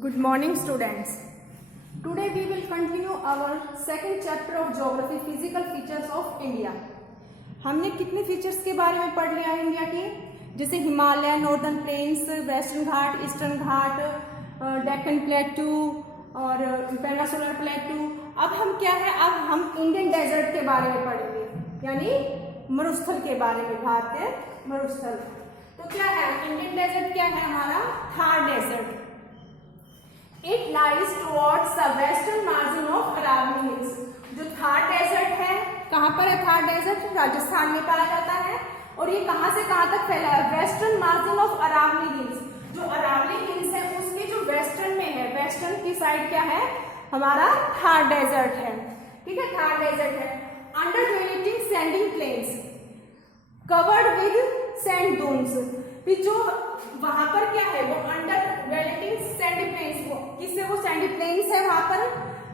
Good morning students. Today we will continue our second chapter of geography, physical features of India. हमने कितने features के बारे में पढ़ लिया है इंडिया के, जैसे हिमालय, नॉर्दर्न प्लेन्स, वेस्टर्न घाट, ईस्टर्न घाट, डेक्कन प्लेटू और पेनिनसुलर प्लेटू। अब हम क्या है, अब हम इंडियन डेजर्ट के बारे में पढ़ेंगे, यानी मरुस्थल के बारे में, भारतीय मरुस्थल। तो क्या है इंडियन डेजर्ट, क्या है हमारा Thar desert. It lies towards the western margin of Aravalli Hills. जो थार डेजर्ट है, कहाँ पर है थार डेजर्ट? राजस्थान में पाया जाता है। और ये कहाँ से कहाँ तक फैला है? Western margin of Aravalli hills. जो अरावली हिल्स है उसके जो वेस्टर्न में है, वेस्टर्न की साइड क्या है हमारा थार डेजर्ट है। ठीक है, थार डेजर्ट है। Under developing sanding plains covered with sand dunes. फिर जो वहां पर क्या है वो अंडर डेवलपिंग सैंडी प्लेन्स, वो किससे, वो सैंडी प्लेन्स है वहां पर,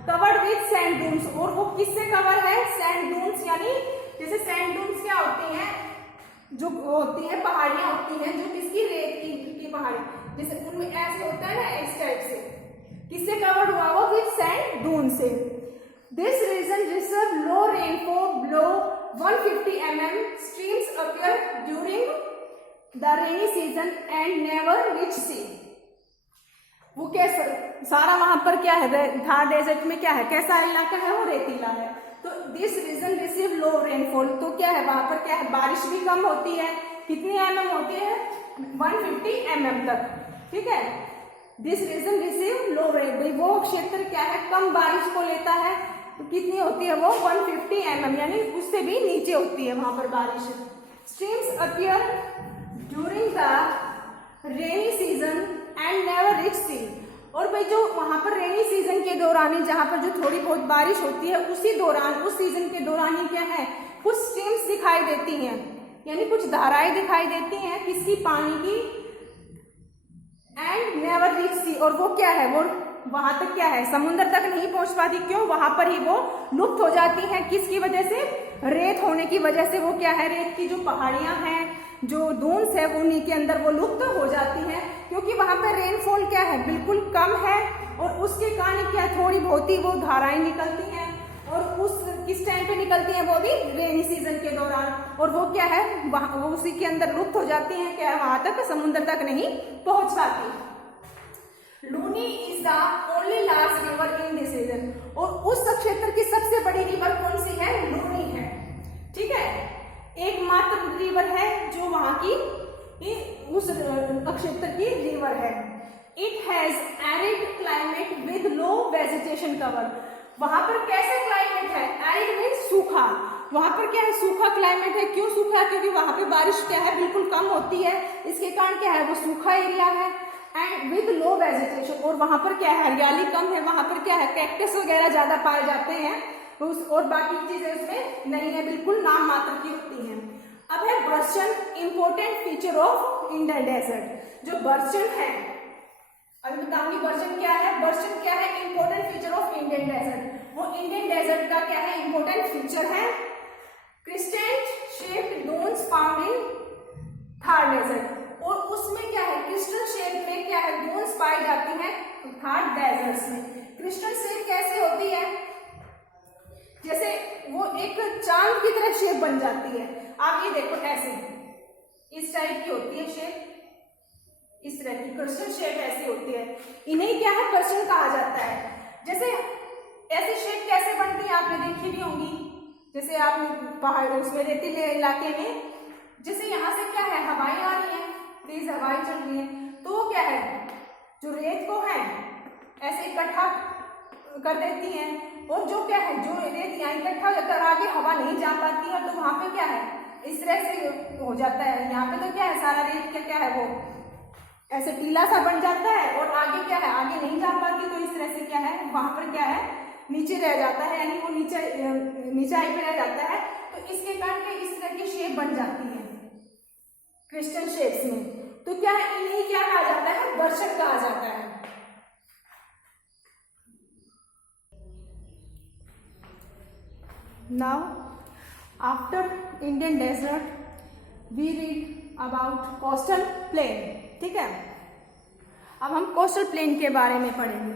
कवर्ड विद सैंड डून्स। और वो किससे कवर है? सैंड डून्स, यानी जैसे सैंड डून्स क्या होती हैं, जो होती है पहाड़ियां होती हैं, जो किसकी, रेत की पहाड़ी, जैसे उनमें ऐसे होता है ना, इस टाइप से। किससे कवर्ड हुआ वो? विद सैंड डून से। This region reserve low rainfall, below 150 mm, streams appear during the rainy season and never reach sea. वो कैसा सारा वहां पर क्या है, थार डेजर्ट में क्या है, कैसा इलाका है, वो रेतीला है। तो this region receive low rainfall, तो क्या है वहां पर क्या है, बारिश भी कम होती है। कितनी mm होती है? 150 mm तक। ठीक है, this region receive low rainfall, वो क्षेत्र क्या है कम बारिश को लेता है। तो कितनी होती है वो? 150 mm, यानी उससे भी नीचे होती है वहां पर बारिश। Streams appear during the rainy season and never reach sea. और भाई जो वहां पर रेनी सीजन के दौरान ही, जहां पर जो थोड़ी बहुत बारिश होती है उसी दौरान, उस सीजन के दौरान ही क्या है, कुछ स्ट्रीम्स दिखाई देती हैं, यानी कुछ धाराएं दिखाई देती हैं किसकी, पानी की। एंड नेवर रिच सी, और वो क्या है, वो वहां तक क्या है, समुद्र तक नहीं पहुंच पाती। क्यों? वहां पर ही वो लुप्त हो जाती हैं। किसकी वजह से? रेत होने की वजह से। वो क्या है, रेत की जो पहाड़ियां हैं, जो डून्स है, वो उन्हीं के अंदर वो लुप्त हो जाती हैं, क्योंकि वहां पर रेनफॉल क्या है, बिल्कुल कम है। और उसके कारण क्या, थोड़ी बहुत ही वो धाराएं निकलती हैं, और उस किस टाइम पे निकलती हैं, वो भी रेनी सीजन के दौरान। और वो क्या है, वो उसी के अंदर लुप्त हो जाती हैं, क्या है, वहां तक, समुद्र तक नहीं पहुंच पाती। Luni is the only large river in this region, और उस क्षेत्र की सबसे बड़ी रिवर कौन सी है? लूनी है। ठीक है, एकमात्र रिवर है जो वहां की उस क्षेत्र की रिवर है। It has arid climate with low vegetation cover. वहां पर कैसे क्लाइमेट है? एरिड मीन्स सूखा। वहां पर क्या है, सूखा क्लाइमेट है। क्यों सूखा? क्योंकि वहां पे बारिश क्या है, बिल्कुल कम होती है। इसके कारण क्या है, वो सूखा एरिया है। एंड विद लो वेजिटेशन, और वहां पर क्या है, हरियाली कम है। वहां पर क्या है, कैक्टस वगैरह ज्यादा पाए जाते हैं, और बाकी चीजें उसमें नहीं है, बिल्कुल नाम मात्र की होती हैं। अब है barchan, important feature of Indian desert. जो बर्चन है, अभी बताऊंगी बर्चन क्या है। बर्चन क्या है? Important feature of Indian desert. वो इंडियन डेजर्ट का क्या है, इंपोर्टेंट फीचर है। Crescent shaped dunes found in Thar desert, और उसमें क्या है, क्रिस्टल शेप में क्या है, डून्स पाई जाती हैं थार डेजर्ट में। क्रिस्टल शेप कैसे होती है? जैसे वो एक चांद की तरह शेप बन जाती है। आप ये देखो, ऐसे इस टाइप की होती है शेप, इस तरह की क्रिस्टल शेप ऐसी होती है। इन्हें क्या है, क्रिस्टल कहा जाता है। जैसे ऐसी शेप कैसे बनती है, आपने देखी भी होंगी। जैसे आप पहाड़, उसमें रेतीले इलाके में, जैसे यहाँ से क्या है, हवाएं आ रही है, तेज हवाएं चल रही है, तो वो क्या है, जो रेत को है ऐसे इकट्ठा कर देती हैं, और जो क्या है, जो रेत यहाँ इकट्ठा कर आगे हवा नहीं जा पाती है, तो वहां पे क्या है, इस तरह से हो जाता है। यहाँ पे तो क्या है, सारा रेत क्या है, वो ऐसे टीला सा बन जाता है, और आगे क्या है, आगे नहीं जा पाती, तो इस तरह से क्या है, वहां पर क्या है, नीचे रह जाता है, यानी वो नीचाई पे रह जाता है। तो इसके कारण इस तरह की शेप बन जाती है क्रिस्टल शेप्स में। तो क्या है, इन्हें क्या कहा जाता है, बर्चन कहा जाता है। Now, after Indian desert, we read about coastal plain. ठीक है, अब हम कोस्टल प्लेन के बारे में पढ़ेंगे।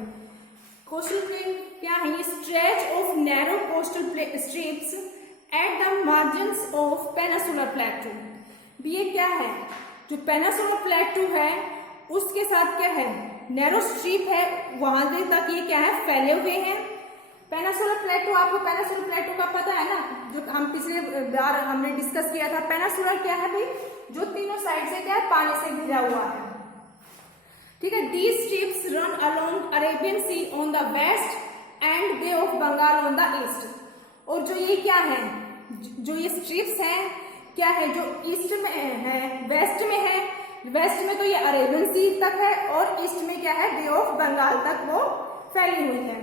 कोस्टल प्लेन क्या है? ये stretch of narrow coastal strips at the margins of peninsular प्लेटू। भी ये क्या है? जो पेनिनसुलर प्लेटू है उसके साथ क्या है? नैरो स्ट्रिप है, वहां तक ये क्या है? फैले हुए हैं। पेनिनसुलर प्लेटू, आपको पेनिनसुलर प्लेटू का पता है ना, जो हम पिछले बार हमने डिस्कस किया था। पेनिनसुलर क्या है भाई? जो तीनों साइड से क्या है? पानी से घिरा हुआ है। ठीक है। These strips run along Arabian Sea on the west and Bay of Bengal on the east. और जो ये क्या है? जो ये स्ट्रिप्स हैं क्या है? जो ईस्ट में है, वेस्ट में है। वेस्ट में तो ये अरेबियन सी तक है और ईस्ट में क्या है? बे ऑफ बंगाल तक वो फैली हुई है।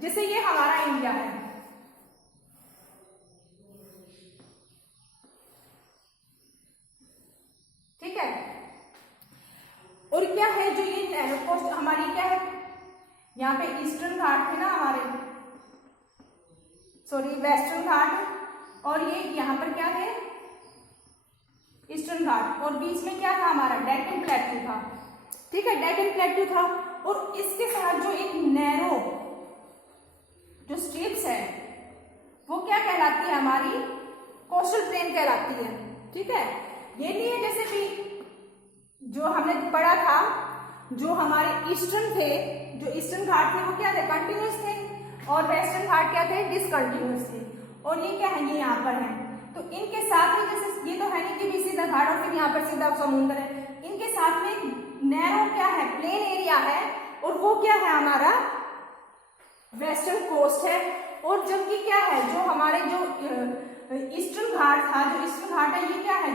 जैसे ये हमारा इंडिया है, ठीक है। और क्या है? जो ये नैरो कोस्ट हमारी क्या है? यहाँ पे ईस्टर्न घाट थे ना हमारे, सॉरी वेस्टर्न घाट, और ये यहाँ पर क्या थे? ईस्टर्न घाट। और बीच में क्या था हमारा? डेक्कन प्लेटू था। ठीक है, डेक्कन प्लेटू था। और इसके साथ जो एक नैरो जो स्ट्रिप्स है वो क्या कहलाती है? हमारी कोस्टल प्लेन कहलाती है। ठीक है। ये नहीं है जैसे कि जो हमने पढ़ा था, जो हमारे ईस्टर्न थे, जो ईस्टर्न घाट थे वो क्या थे? कंटिन्यूस थे, और वेस्टर्न घाट क्या थे? डिसकंटिन्यूस थे। और ये क्या है? ये यहाँ पर है। तो इनके साथ में जैसे ये तो है नहीं कि भी सीधा घाट और फिर यहाँ पर सीधा समुद्र है, इनके साथ में नैरो क्या है? प्लेन एरिया है, और वो क्या है? हमारा वेस्टर्न कोस्ट है। और जबकि क्या है? जो हमारे जो ईस्टर्न घाट था, जो ईस्टर्न घाट है, ये क्या है?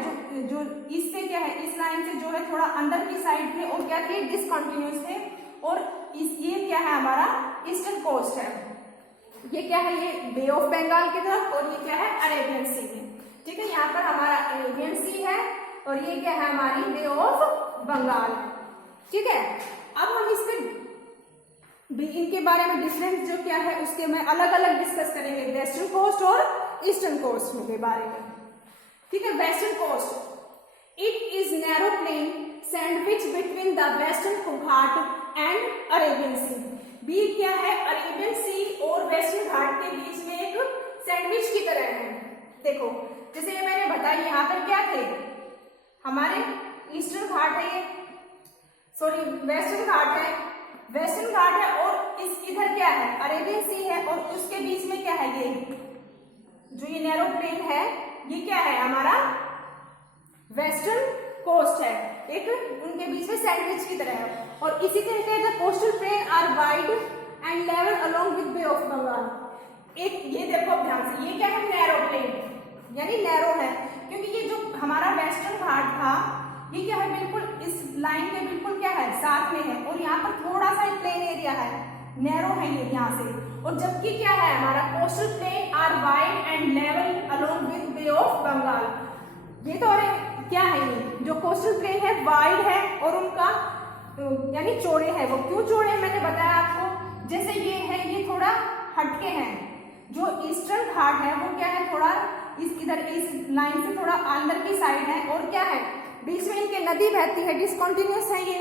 जो इससे क्या है? इस लाइन से जो है थोड़ा अंदर की साइड थे, और क्या थे? डिसकंटिन्यूस थे। और ये क्या है? हमारा ईस्टर्न कोस्ट है। ये क्या है? ये बे ऑफ बंगाल की तरफ, और ये क्या है? अरेबियन सी है। ठीक है। यहाँ पर हमारा अरेबियन सी है, और ये क्या है? हमारी बे ऑफ बंगाल। ठीक है। अब हम इसमें इनके बारे में डिफरेंस जो क्या है उसके में अलग अलग डिस्कस करेंगे, वेस्टर्न कोस्ट और ईस्टर्न कोस्ट के बारे में। ठीक है। Western coast, it is narrow plain sandwich between the western Ghat and Arabian Sea. B क्या है? अरेबियन सी और वेस्टर्न घाट के बीच में एक सैंडविच की तरह है। देखो जैसे ये मैंने बताया, यहाँ पर क्या थे? हमारे ईस्टर्न घाट है, ये सॉरी वेस्टर्न घाट है, वेस्टर्न घाट है, और इस इधर क्या है? अरेबियन सी है, और उसके बीच में क्या है? ये जो ये नैरो प्लेन है, ये क्या है? हमारा वेस्टर्न कोस्ट है। एक उनके बीच में सैंडविच की तरह है। और इसी तरीके the coastal plain are wide and level along with bay of Bengal. एक ये देखो ध्यान से, ये क्या है? नैरो प्लेन, यानी नैरो है, क्योंकि ये जो हमारा वेस्टर्न घाट था ये क्या है? बिल्कुल इस लाइन के बिल्कुल क्या है? साथ में है, और यहाँ पर थोड़ा सा प्लेन एरिया है, नैरो है ये यहाँ से। और जबकि क्या है? हमारा coastal plain are wide and level along with bay of Bengal. ये तो क्या है? ये जो कोस्टल प्लेन है वाइड है, और उनका यानी चौड़े है। वो क्यों चौड़े हैं मैंने बताया आपको। जैसे ये है, ये थोड़ा हटके हैं। जो ईस्टर्न घाट है वो क्या है? थोड़ा इधर इस लाइन से थोड़ा अंदर की साइड है, और क्या है? बीच में इनके नदी बहती है, डिसकंटिन्यूस है ये,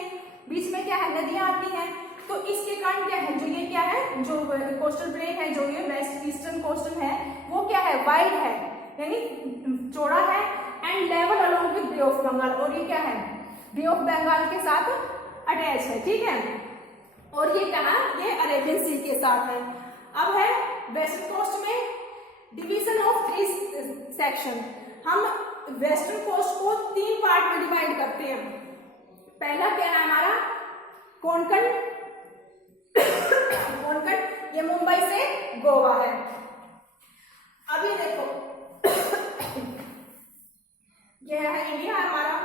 बीच में क्या है? नदियां आती हैं। तो इसके कारण क्या है? जो ये क्या है? जो कोस्टल प्लेन है, जो ये वेस्ट ईस्टर्न कोस्टल है, वो क्या है? वाइड है, यानी चौड़ा है, and level along with bay of Bengal. और ये क्या है? बे ऑफ बंगाल के साथ अटैच है। ठीक है। और ये कहा? ये अरेबियन सी के साथ है। अब है वेस्टर्न कोस्ट में डिवीजन ऑफ 3 सेक्शन। हम वेस्टर्न कोस्ट को 3 पार्ट में डिवाइड करते हैं। पहला क्या है हमारा? कोंकण। कोंकण ये मुंबई से गोवा है। अभी देखो ये है इंडिया हमारा,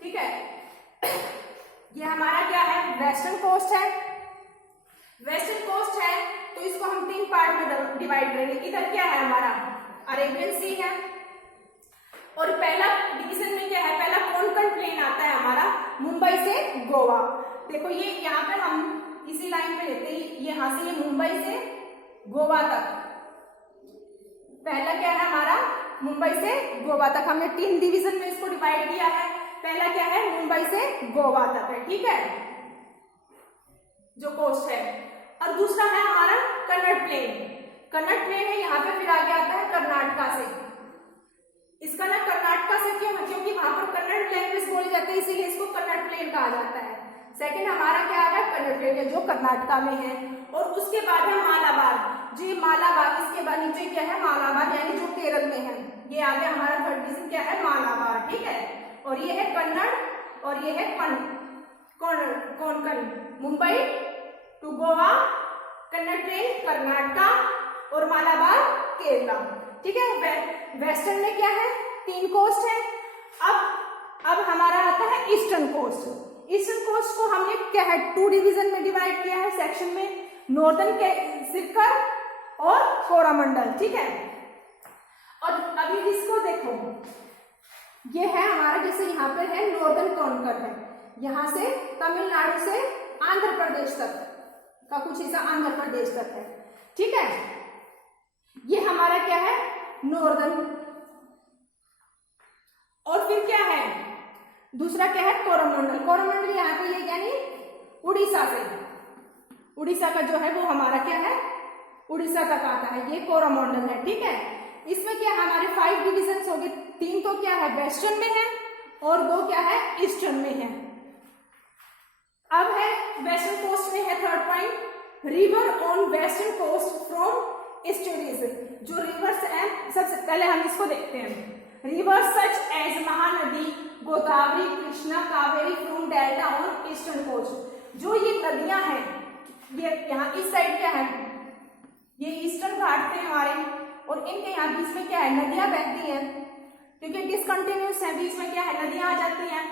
ठीक है। ये हमारा क्या है? वेस्टर्न कोस्ट है। वेस्टर्न कोस्ट है तो इसको हम 3 पार्ट में डिवाइड करेंगे। इधर क्या है हमारा? अरेबियन सी है, और पहला डिवीजन में क्या है? पहला कोंकण प्लेन आता है हमारा मुंबई से गोवा। देखो ये यहाँ पे हम इसी लाइन पे लेते हैं, यहाँ से ये मुंबई से गोवा तक। पहला क्या है हमारा? मुंबई से गोवा तक। हमने 3 डिवीजन में इसको डिवाइड किया है। पहला क्या है, मुंबई से गोवा तक है, ठीक है, जो कोस्ट है। और दूसरा है हमारा कन्नड़ प्लेन। कन्नड़ प्लेन है, यहाँ पे फिर आगे आता है कर्नाटका से। इसका ना कर्नाटका से क्यों, क्योंकि वहां पर कन्नड़ लैंग्वेज बोली जाती है, इसीलिए इसको कन्नड़ प्लेन कहा जाता है। सेकंड हमारा क्या है, कन्नड़ प्लेन है जो कर्नाटका में है। और उसके बाद है मालाबार, जी मालाबार, इसके बाद नीचे क्या है, मालाबार यानी जो केरल में है। ये आगे हमारा थर्ड डिवीजन क्या है, मालाबार, ठीक है। और ये है कन्नड़ और ये है कोंकण, मुंबई टू गोवा, कन्नड़ प्लेन कर्नाटका और मालाबार केरला, ठीक है। वेस्टर्न में क्या है, 3 कोस्ट है। अब हमारा आता है ईस्टर्न कोस्ट। ईस्टर्न कोस्ट को हमने क्या है 2 डिवीजन में डिवाइड किया है सेक्शन में, नॉर्दर्न के सिरकर और कोरामंडल, ठीक है। और अभी इसको देखो, ये है हमारा, जैसे यहाँ पे है नॉर्दर्न कोंकण है, यहाँ से तमिलनाडु से आंध्र प्रदेश तक का कुछ हिस्सा आंध्र प्रदेश तक है, ठीक है। ये हमारा क्या है, नॉर्दर्न। और फिर क्या है, दूसरा क्या है, कोरोमंडल। कोरोमंडल यहाँ पे ये यानी उड़ीसा से, उड़ीसा का जो है वो हमारा क्या है, उड़ीसा तक आता है, ये कोरोमंडल है, ठीक है। इसमें क्या हमारे 5 डिविजन हो गए, 3 तो क्या है वेस्टर्न में है और 2 क्या है ईस्टर्न में है। अब है वेस्टर्न कोस्ट में है third point, river on western coast from estuaries. जो रिवर्स है, सबसे पहले हम इसको देखते हैं। Rivers such as Mahanadi, Godavari, Krishna, Kaveri from delta on eastern coast. जो ये नदियां हैं, ये यहाँ इस साइड क्या है, ये ईस्टर्न घाट थे हमारे, और इनके यहाँ बीच में क्या है, नदियां बहती हैं, क्योंकि डिसकंटिन्यूस है, बीच में क्या है, नदियां आ जाती हैं,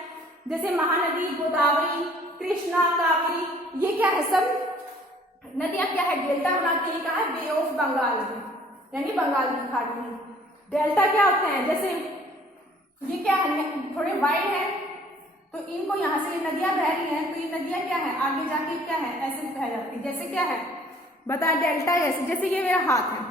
जैसे महानदी, गोदावरी, कृष्णा, कावेरी, ये क्या है, सब नदियां क्या है, डेल्टा बनाती है, कहा है बे ऑफ बंगाल में, यानी बंगाल की खाड़ी में। डेल्टा क्या होते हैं, जैसे ये क्या है, थोड़े वाइड है, तो इनको यहाँ से ये नदियां बह रही हैं, तो ये नदियां क्या है, आगे जाके क्या है, ऐसे बह जाती है, जैसे क्या है बताया डेल्टा, ऐसे जैसे ये मेरा हाथ है,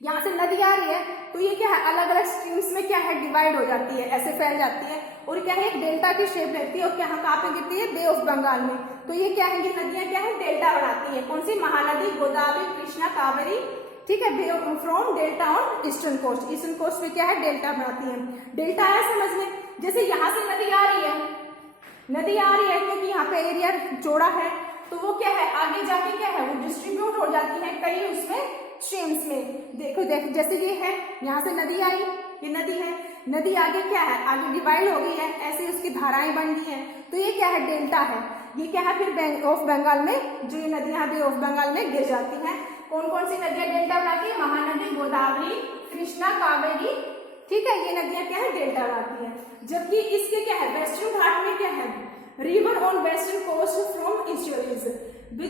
यहाँ से नदी आ रही है, तो ये क्या है, अलग अलग स्ट्रीम्स में क्या है, डिवाइड हो जाती है, ऐसे फैल जाती है, और क्या है, एक डेल्टा की शेप रहती है, और क्या कहाँ पे गिरती है, बे ऑफ बंगाल में। तो ये क्या है, ये नदियां क्या है, डेल्टा बनाती है, कौन सी, महानदी, गोदावरी, कृष्णा, कावेरी, ठीक है, from delta on eastern coast. Eastern coast में क्या है, डेल्टा बनाती है। डेल्टा है समझ में, जैसे यहाँ से नदी आ रही है, नदी आ रही है क्योंकि यहाँ पे एरिया चौड़ा है, तो वो क्या है, आगे जाके क्या है, वो डिस्ट्रीब्यूट हो जाती है कई उसमें स्ट्रीम्स में। देखो जैसे ये है, यहाँ से नदी आई, ये नदी है, नदी आगे क्या है, आगे डिवाइड हो गई है, ऐसे उसकी धाराएं बन गई हैं, तो ये क्या है, डेल्टा है। ये क्या है, फिर बे ऑफ बंगाल में जो ये नदियां बे ऑफ बंगाल में गिर जाती हैं। कौन कौन सी नदियां डेल्टा बनाती है, महानदी, गोदावरी, कृष्णा, कावेरी, ठीक है, ये नदियां क्या है, डेल्टा बनाती है। जबकि इसके क्या है, वेस्टर्न घाट में क्या है, river on western coast from estuaries.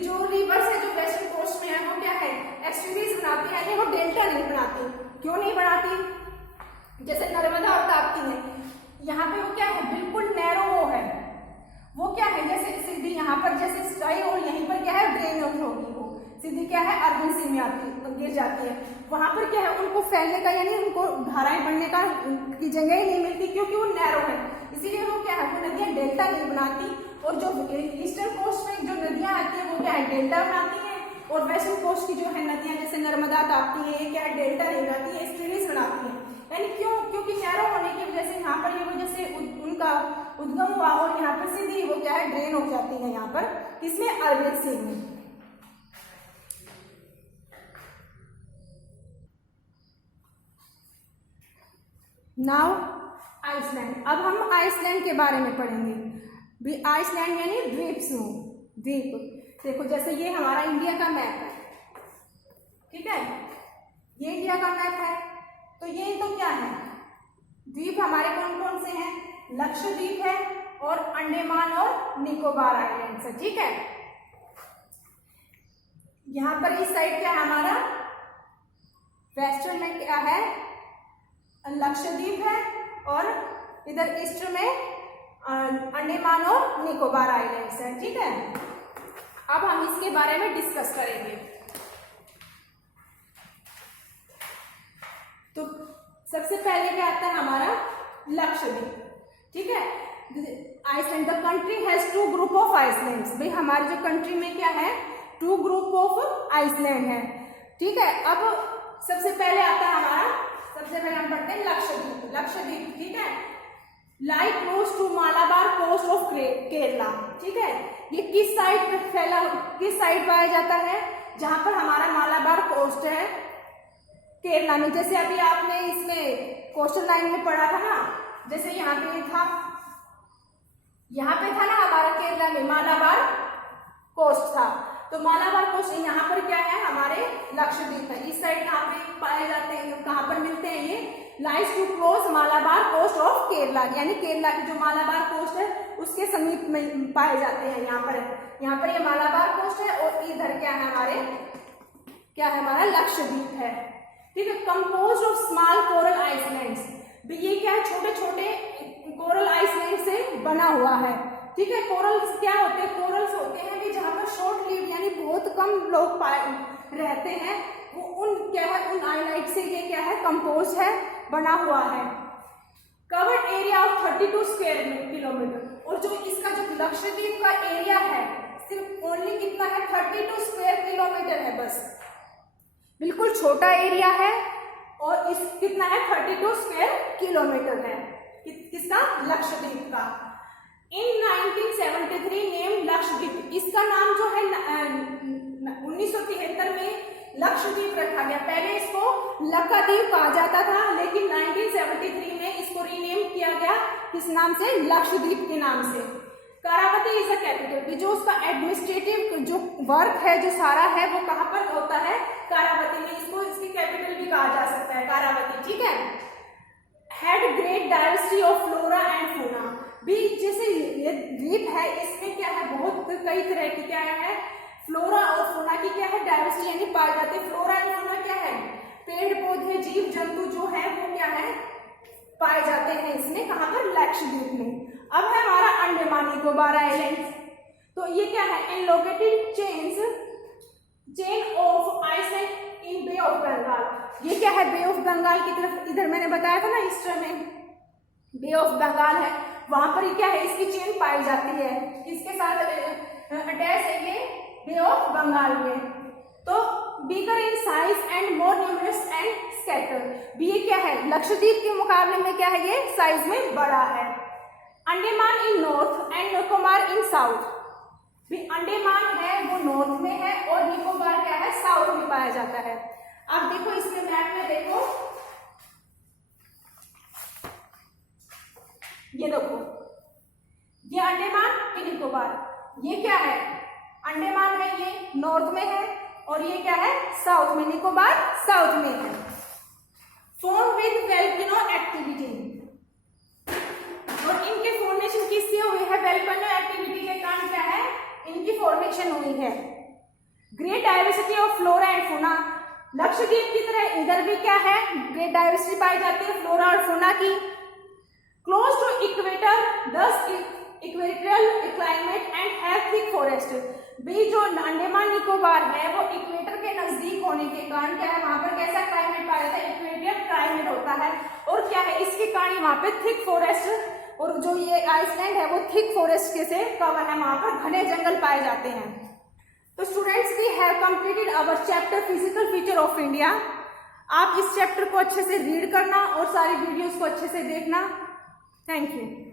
जो रिवर्स है जो वेस्टर्न कोस्ट में है, वो क्या है, एस्टुरीज बनाती है, वो डेल्टा नहीं बनाती। क्यों नहीं बनाती, जैसे नर्मदा और ताप्ती है, यहाँ पे वो क्या है, बिल्कुल नैरो वो है, वो क्या है, जैसे सीधी यहाँ पर जैसे स्काई, और यहीं पर क्या है, ड्रेन होगी, वो सीधी क्या है, अर्बन सी में आती है, गिर जाती है। वहां पर क्या है, उनको फैलने का यानी उनको धाराएं बढ़ने का की जगह ही नहीं मिलती, क्योंकि वो नैरो है, इसीलिए वो क्या है, वो नदियां डेल्टा नहीं बनाती। और जो ईस्टर्न कोस्ट में जो नदियां आती है, वो क्या है, डेल्टा बनाती है, और वेस्टर्न कोस्ट की जो है नदियां, जैसे नर्मदा, ताप्ती है, ये क्या है, डेल्टा नहीं बनाती है, स्ट्रीम्स बनाती है। यानी क्यों, क्योंकि नैरो होने की वजह से यहाँ पर ये वजह से उनका उद्गम हुआ, और यहाँ पर सीधी वो क्या है, ड्रेन हो जाती है, यहाँ पर किसमें, अरबियन सी में। Now island. अब हम आइसलैंड के बारे में पढ़ेंगे। आइसलैंड यानी द्वीप समूह, द्वीप। देखो जैसे ये हमारा इंडिया का मैप है, ठीक है, ये इंडिया का मैप है, तो ये तो क्या है, द्वीप हमारे कौन कौन से हैं, लक्षद्वीप है और अंडमान और निकोबार आइलैंड्स है, ठीक है। यहाँ पर इस साइड क्या है हमारा, वेस्टर्न में क्या है, लक्षद्वीप है, और इधर ईस्ट में अंडमान और निकोबार आइलैंड्स है, ठीक है। अब हम इसके बारे में डिस्कस करेंगे। तो सबसे पहले क्या आता है हमारा लक्षद्वीप, ठीक है। Island, the country has 2 group of islands. भाई हमारी जो कंट्री में क्या है, 2 ग्रुप ऑफ आइसलैंड है, ठीक है। अब सबसे पहले आता है हमारा, सबसे पहले हम पढ़ते हैं लक्षद्वीप। लक्षद्वीप, ठीक है, lie close to Malabar coast of Kerala, ठीक है। ये किस साइड पे फैला, किस साइड पाया जाता है, जहां पर हमारा मालाबार कोस्ट है केरला में। जैसे अभी आपने इसमें कोस्टल लाइन में पढ़ा था ना, जैसे यहाँ पे था, यहाँ पे था ना हमारा केरला में मालाबार कोस्ट था, तो मालाबार कोस्ट यहाँ पर क्या है, हमारे लक्षद्वीप है। इस साइड यहाँ पे पाए जाते हैं, कहाँ पर मिलते हैं ये, lies too close Malabar coast of Kerala, यानी केरला की जो मालाबार कोस्ट है उसके समीप में पाए जाते हैं। यहाँ पर ये मालाबार कोस्ट है और इधर क्या है हमारे, क्या है हमारा लक्षद्वीप है, ठीक है। Compose of small coral islands, ये क्या है, छोटे छोटे कोरल आइसलैंड से बना हुआ है, ठीक है। कोरल्स क्या होते हैं, कोरल्स होते हैं कि जहां पर शॉर्ट लिव यानी बहुत कम लोग रहते हैं, वो उन क्या है, उन आइलैंड से ये क्या है, कंपोज है, बना हुआ है। Covered area of 32 square kilometre, और जो इसका जो लक्षद्वीप का एरिया है सिर्फ ओनली कितना है, 32 स्क्वायर किलोमीटर है, बस बिल्कुल छोटा एरिया है, और इस कितना है, 32 स्क्वायर किलोमीटर है, किसका, लक्षद्वीप का। इन 1973 नेम लक्षद्वीप, इसका नाम जो है 1973 में लक्षद्वीप रखा गया। पहले इसको लक्षद्वीप कहा जाता था, लेकिन 1973 में इसको रीनेम किया गया, किस नाम से, लक्षद्वीप के नाम से। कारावती इज अ कैपिटल, जो उसका एडमिनिस्ट्रेटिव जो वर्क है, जो सारा है, वो कहाँ पर होता है, कारावती में। इसको इसकी कैपिटल भी कहा जा सकता है, कारावती, ठीक है। Had great diversity of flora and fauna, भी जैसे ये द्वीप है, इसमें क्या है, बहुत कई तरह की क्या है, फ्लोरा और फौना की क्या है, डाइवर्सिटी यानी पाई जाती है। फ्लोरा एंड फौना क्या है, पेड़ पौधे जीव जंतु जो है वो क्या है, पाए जाते हैं इसमें, कहाँ पर, लक्षद्वीप में। अब है हमारा अंडमान निकोबार आइलैंड, तो ये क्या है, elongated chain of island in Bay of Bengal. ये क्या है, बे ऑफ बंगाल की तरफ, इधर मैंने बताया था ना हिस्ट्री में, बे ऑफ बंगाल है, वहां पर क्या है, इसकी चेन पाई जाती है, इसके साथ अटैच है ये बे ऑफ बंगाल में। तो bigger in size and more numerous and scattered, भी ये क्या है, लक्षद्वीप के मुकाबले में क्या है, ये साइज में बड़ा है। Andaman in north and Nicobar in south, भी अंडमान है वो नॉर्थ में है, और निकोबार क्या है, साउथ में पाया जाता है। अब देखो इसमें मैप में देखो, ये देखो, ये अंडमान, ये निकोबार, ये क्या है, अंडमान है ये नॉर्थ में है, और ये क्या है, साउथ में, निकोबार साउथ में है। फॉर्म विद वोल्केनो एक्टिविटी, और इनके फॉर्मेशन किससे हुई है, वोल्केनो एक्टिविटी के कारण क्या है, इनकी फॉर्मेशन हुई है। Great diversity of flora and fauna, Lakshadweep की तरह इधर भी क्या है, ग्रेट डाइवर्सिटी पाई जाती है फ्लोरा और फौना की। क्लोज टू इक्वेटर, दस equatorial climate and have thick forest, भी जो अंडमान निकोबार है वो इक्वेटर के नजदीक होने के कारण क्या है, वहां पर कैसा क्लाइमेट पाया जाता है, इक्वेटोरियल क्लाइमेट होता है, और क्या है, इसके कारण वहां पे थिक फॉरेस्ट, और जो ये आइसलैंड है वो थिक फॉरेस्ट के से कवर है, वहां पर घने जंगल पाए जाते हैं। तो students, we have completed our chapter physical feature of India. आप इस चैप्टर को अच्छे से रीड करना और सारी वीडियोस को अच्छे से देखना। Thank you.